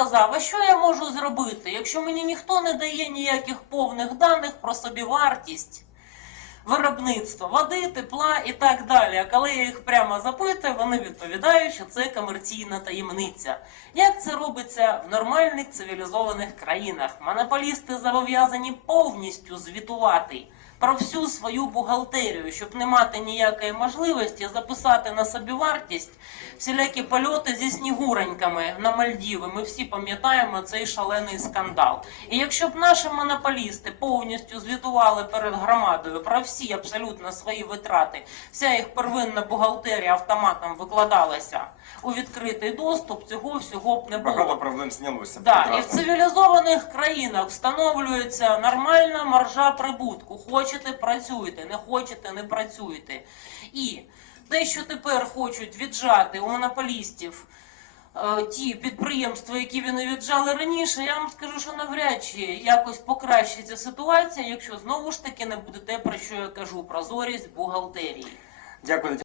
сказав: а що я можу зробити, якщо мені ніхто не дає ніяких повних даних про собівартість виробництва води, тепла і так далі. А коли я їх прямо запитую, вони відповідають, що це комерційна таємниця. Як це робиться в нормальних цивілізованих країнах? Монополісти зобов'язані повністю звітувати про всю свою бухгалтерію, щоб не мати ніякої можливості записати на собівартість всілякі польоти зі снігуроньками на Мальдіви. Ми всі пам'ятаємо цей шалений скандал. І якщо б наші монополісти повністю звітували перед громадою про всі абсолютно свої витрати, вся їх первинна бухгалтерія автоматом викладалася у відкритий доступ, цього всього б не Багато проблем знялося. Да, і в цивілізованих країнах встановлюється нормальна маржа прибутку. Хочете працюйте, не хочете не працюйте. І те, що тепер хочуть віджати у монополістів е, ті підприємства, які вони віджали раніше, я вам скажу, що навряд чи якось покращиться ситуація, якщо знову ж таки не буде те, про що я кажу, прозорість бухгалтерії. Дякую,